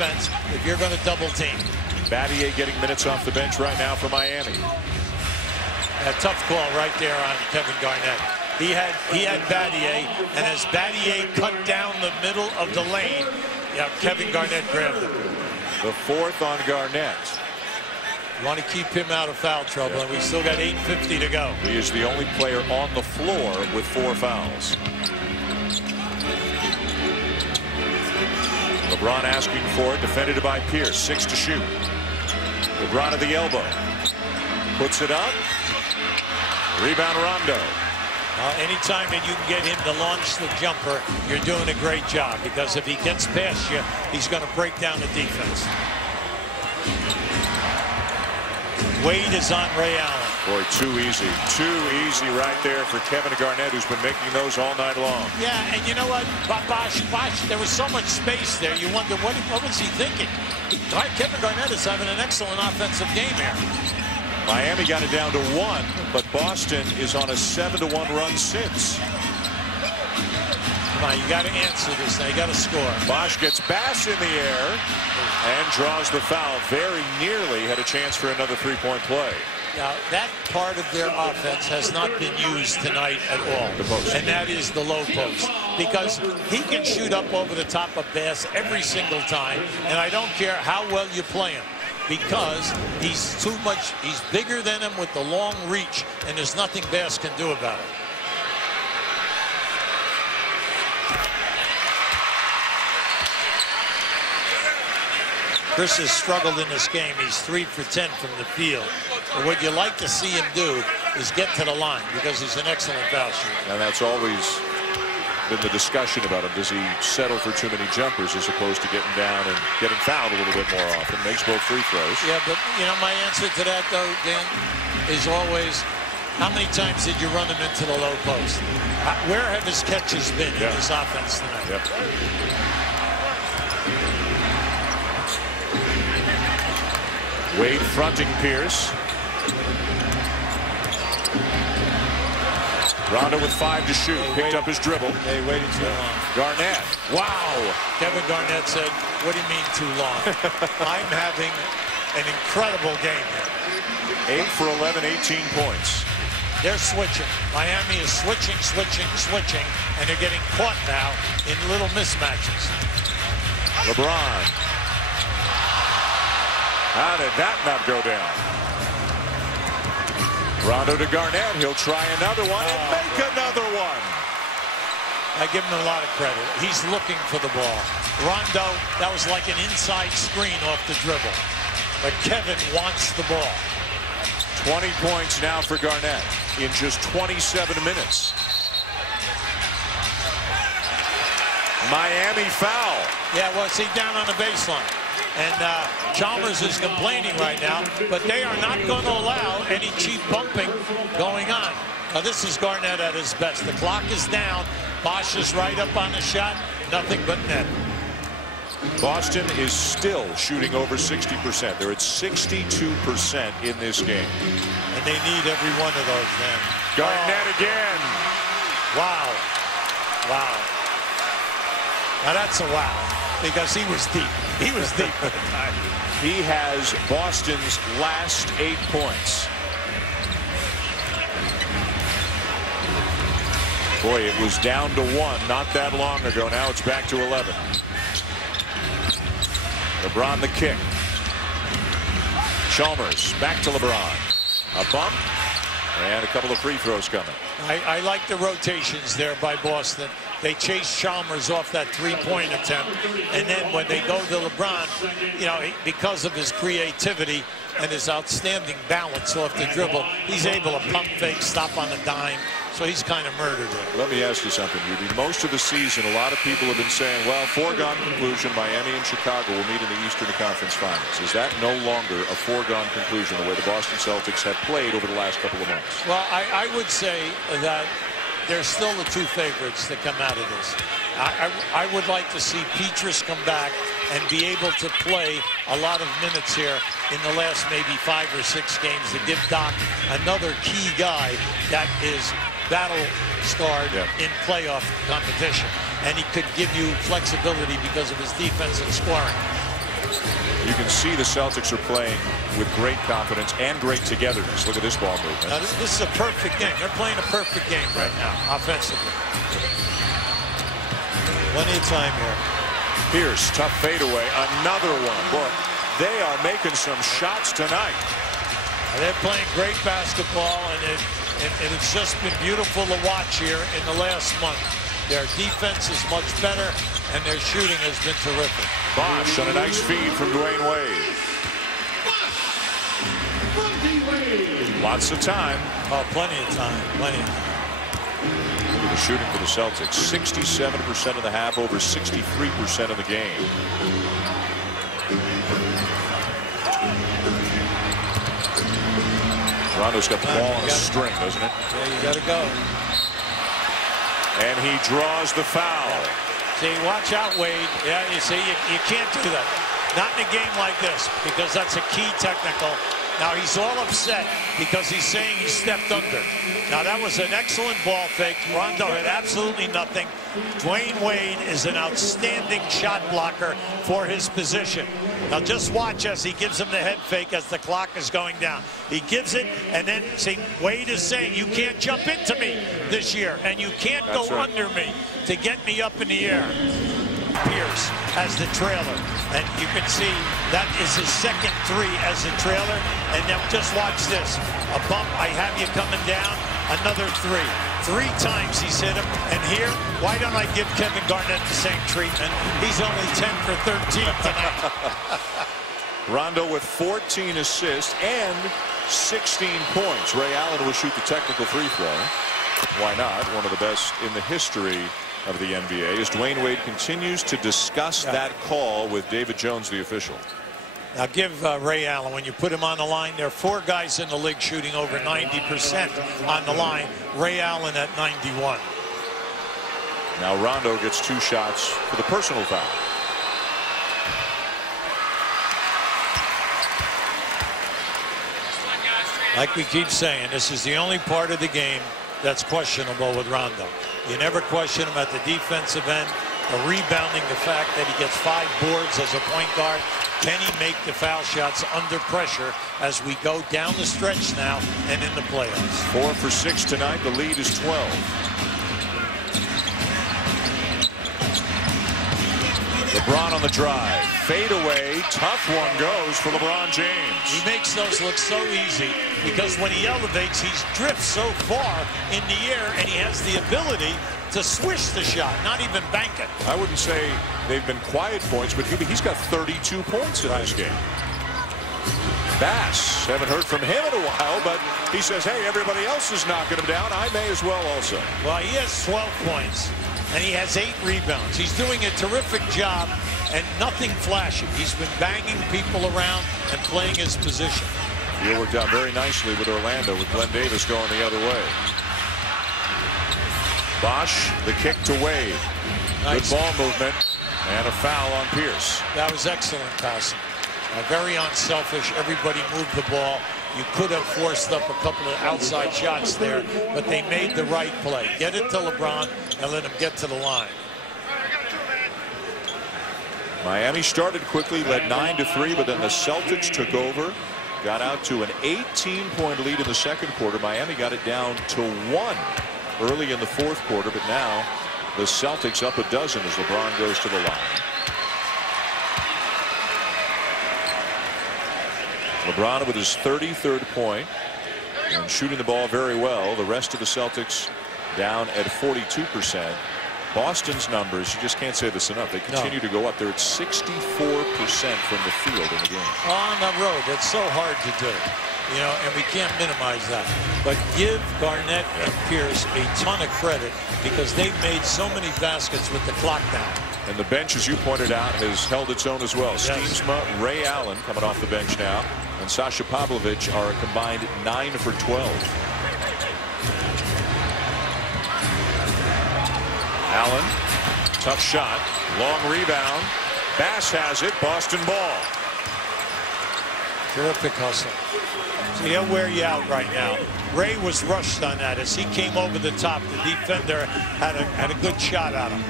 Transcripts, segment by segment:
defense if you're going to double team. Battier getting minutes off the bench right now for Miami. A tough call right there on Kevin Garnett. He had Battier, and as Battier cut down the middle of the lane, Kevin Garnett grabbed him. The fourth on Garnett. You want to keep him out of foul trouble, and we still got 8:50 to go. He is the only player on the floor with 4 fouls. LeBron asking for it, defended by Pierce. 6 to shoot. LeBron at the elbow. Puts it up. Rebound Rondo. Anytime that you can get him to launch the jumper, you're doing a great job, because if he gets past you, he's going to break down the defense. Wade is on Ray Allen. Boy, too easy right there for Kevin Garnett, who's been making those all night long. Yeah, and you know what, Bosh, there was so much space there. You wonder what was he thinking? Kevin Garnett is having an excellent offensive game here. Miami got it down to 1, but Boston is on a 7-1 run since. Come on, you got to answer this now. You got to score. Bosh gets Bass in the air and draws the foul. Very nearly had a chance for another 3-point play. Now, that part of their offense has not been used tonight at all. The post. And that is the low post. Because he can shoot up over the top of Bass every single time. And I don't care how well you play him, because he's bigger than him with the long reach, and there's nothing Bass can do about it. Chris has struggled in this game. He's 3 for 10 from the field. But what you like to see him do is get to the line, because he's an excellent foul shooter. And that's always been the discussion about him. Does he settle for too many jumpers as opposed to getting down and getting fouled a little bit more often? Makes both free throws. Yeah, but you know, my answer to that, though, Dan, is always, how many times did you run him into the low post? Where have his catches been in this offense tonight? Yep. Wade fronting Pierce. Rondo with 5 to shoot. Picked up his dribble. They waited too long. Garnett. Wow. Kevin Garnett said, what do you mean too long? I'm having an incredible game here. 8 for 11, 18 points. They're switching. Miami is switching, and they're getting caught now in little mismatches. LeBron. How did that not go down? Rondo to Garnett. He'll try another one and make another one. I give him a lot of credit. He's looking for the ball. Rondo, that was like an inside screen off the dribble. But Kevin wants the ball. 20 points now for Garnett in just 27 minutes. Miami foul. Yeah, well, see, down on the baseline. And Chalmers is complaining right now, but they are not going to allow any cheap bumping going on. Now, this is Garnett at his best. The clock is down. Bosh is right up on the shot. Nothing but net. Boston is still shooting over 60%. They're at 62% in this game. And they need every one of those, man. Garnett again. Wow. Wow. Now, that's a wow. Because he was deep. He was deep at the time. He has Boston's last 8 points. Boy, it was down to 1 not that long ago. Now it's back to 11. LeBron the kick. Chalmers back to LeBron. A bump and a couple of free throws coming. I like the rotations there by Boston. They chase Chalmers off that three-point attempt, and then when they go to LeBron, you know, because of his creativity and his outstanding balance off the dribble, he's able to pump fake, stop on a dime. So he's kind of murdered it. Let me ask you something, Rudy. Most of the season, a lot of people have been saying, well, foregone conclusion, Miami and Chicago will meet in the Eastern Conference Finals. Is that no longer a foregone conclusion, the way the Boston Celtics have played over the last couple of months? Well, I would say that there's still the two favorites that come out of this. I would like to see Petrus come back and be able to play a lot of minutes here in the last maybe 5 or 6 games to give Doc another key guy that is battle-scarred in playoff competition. And he could give you flexibility because of his defense and scoring. You can see the Celtics are playing with great confidence and great togetherness. Look at this ball movement. Now, this is a perfect game. They're playing a perfect game right now, offensively. Plenty of time here. Pierce, tough fadeaway. Another one. Boy, they are making some shots tonight. They're playing great basketball, and it's just been beautiful to watch here in the last month. Their defense is much better, and their shooting has been terrific. Bosh on a nice feed from Dwayne Wade. Lots of time. Oh, plenty of time. Plenty of time. Look at the shooting for the Celtics. 67% of the half, over 63% of the game. Rondo's got the ball on a string, doesn't it? Yeah, you got to go. And he draws the foul. See, watch out, Wade. Yeah, you see, you can't do that. Not in a game like this, because that's a key technical. Now, he's all upset because he's saying he stepped under. Now, that was an excellent ball fake. Rondo had absolutely nothing. Dwayne Wade is an outstanding shot blocker for his position. Now, just watch as he gives him the head fake as the clock is going down. He gives it, and then, see, Wade is saying, you can't jump into me this year, and you can't go under me to get me up in the air. Pierce as the trailer, and you can see that is his second three as a trailer. And now just watch this, a bump, I have you coming down, another three. 3 times he's hit him, and here, why don't I give Kevin Garnett the same treatment? He's only 10 for 13 tonight. Rondo with 14 assists and 16 points. Ray Allen will shoot the technical free throw. Why not? One of the best in the history of the NBA, as Dwayne Wade continues to discuss that call with David Jones, the official. Now give Ray Allen, when you put him on the line, there are 4 guys in the league shooting over 90% on the line. Ray Allen at 91. Now Rondo gets 2 shots for the personal foul. Like we keep saying, this is the only part of the game that's questionable with Rondo. You never question him at the defensive end. The rebounding, the fact that he gets 5 boards as a point guard. Can he make the foul shots under pressure as we go down the stretch now and in the playoffs? 4 for 6 tonight. The lead is 12. LeBron on the drive. Fade away. Tough one goes for LeBron James. He makes those look so easy because when he elevates, he drifts so far in the air, and he has the ability to swish the shot, not even bank it. I wouldn't say they've been quiet points, but he's got 32 points in this game. Bass, haven't heard from him in a while, but he says, hey, everybody else is knocking him down. I may as well also. Well, he has 12 points. And he has 8 rebounds. He's doing a terrific job and nothing flashy. He's been banging people around and playing his position. He worked out very nicely with Orlando, with Glenn Davis going the other way. Bosh, the kick to Wade. Nice. Good ball movement and a foul on Pierce. That was excellent passing. Very unselfish. Everybody moved the ball. You could have forced up a couple of outside shots there, but they made the right play. Get it to LeBron and let him get to the line. Miami started quickly, led 9-3, but then the Celtics took over, got out to an 18-point lead in the second quarter. Miami got it down to 1 early in the fourth quarter, but now the Celtics up a dozen as LeBron goes to the line. LeBron with his 33rd point and shooting the ball very well. The rest of the Celtics down at 42%. Boston's numbers, you just can't say this enough. They continue to go up. They're at 64% from the field in the game. On the road, that's so hard to do, you know, and we can't minimize that. But give Garnett and Pierce a ton of credit because they've made so many baskets with the clock down. And the bench, as you pointed out, has held its own as well. Yes. Steamsma, Ray Allen coming off the bench now, and Sasha Pavlovich are a combined 9 for 12. Allen, tough shot, long rebound. Bass has it. Boston ball. Terrific hustle. So he'll wear you out right now. Ray was rushed on that as he came over the top. The defender had a good shot at him.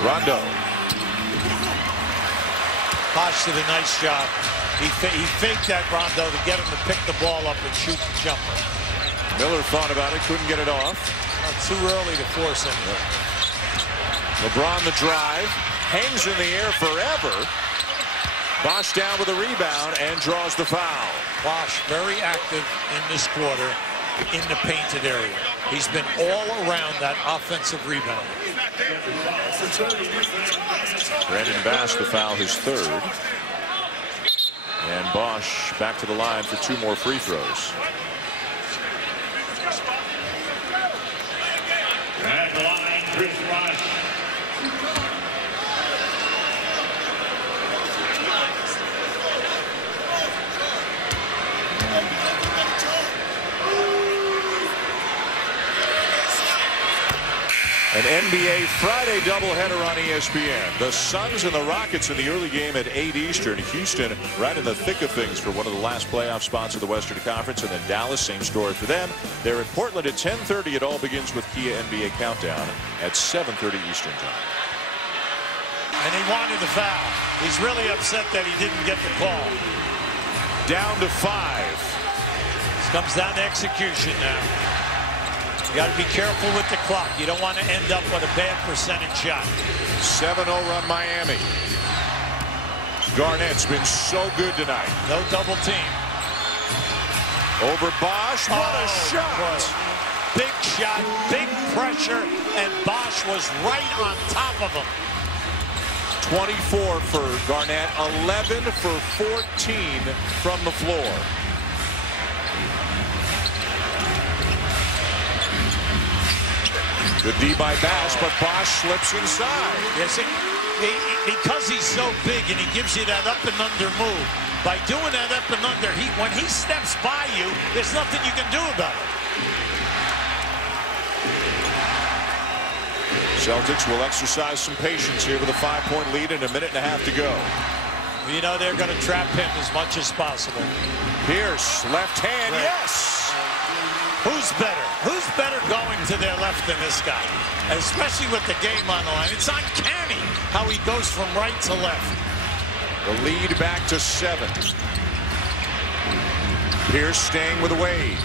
Rondo Bosh did a nice job. He faked that, Rondo, to get him to pick the ball up and shoot the jumper. Miller thought about it, couldn't get it off. Too early to force him. LeBron the drive, hangs in the air forever. Bosh down with a rebound and draws the foul. Bosh very active in this quarter in the painted area. He's been all around that offensive rebound. Brandon Bass the foul, his third. And Bosh back to the line for 2 more free throws. At the line, Chris Bosh. An NBA Friday doubleheader on ESPN. The Suns and the Rockets in the early game at 8 Eastern. Houston right in the thick of things for one of the last playoff spots of the Western Conference. And then Dallas, same story for them. They're in Portland at 10:30. It all begins with Kia NBA Countdown at 7:30 Eastern time. And he wanted the foul. He's really upset that he didn't get the call. Down to 5. This comes down to execution now. You got to be careful with the clock. You don't want to end up with a bad percentage shot. 7-0 run Miami. Garnett's been so good tonight. No double team. Over Bosh. What a shot. Boy. Big shot, big pressure, and Bosh was right on top of him. 24 for Garnett, 11 for 14 from the floor. Good D by Bass, but Bosh slips inside. Yes, because he's so big and he gives you that up and under move. By doing that up and under, when he steps by you, there's nothing you can do about it. Celtics will exercise some patience here with a 5-point lead and a minute and a half to go. You know they're going to trap him as much as possible. Pierce, left hand, right. Yes! Who's better? Who's better going to their left than this guy? Especially with the game on the line. It's uncanny how he goes from right to left. The lead back to 7. Pierce staying with Wade.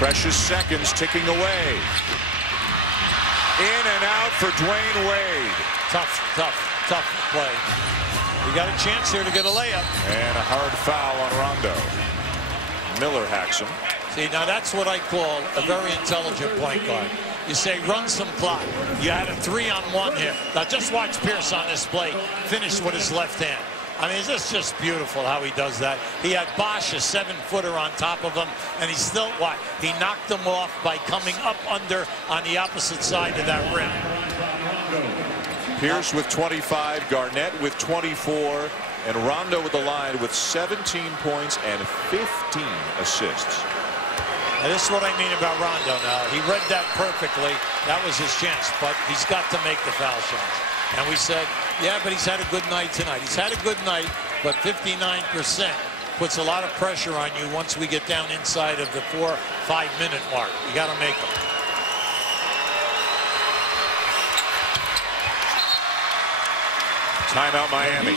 Precious seconds ticking away. In and out for Dwayne Wade. Tough play. We got a chance here to get a layup. And a hard foul on Rondo. Miller hacks him. See, now that's what I call a very intelligent point guard. You say, run some clock. You had a 3-on-1 here. Now just watch Pierce on this play finish with his left hand. I mean, it's just beautiful how he does that. He had Bosh, a 7-footer on top of him, and he still, what? He knocked him off by coming up under on the opposite side of that rim. Pierce with 25, Garnett with 24, and Rondo with the line with 17 points and 15 assists. And this is what I mean about Rondo now. He read that perfectly. That was his chance, but he's got to make the foul shots. And we said, yeah, but he's had a good night tonight. He's had a good night, but 59% puts a lot of pressure on you once we get down inside of the 4-5 minute mark. You got to make them. Timeout Miami.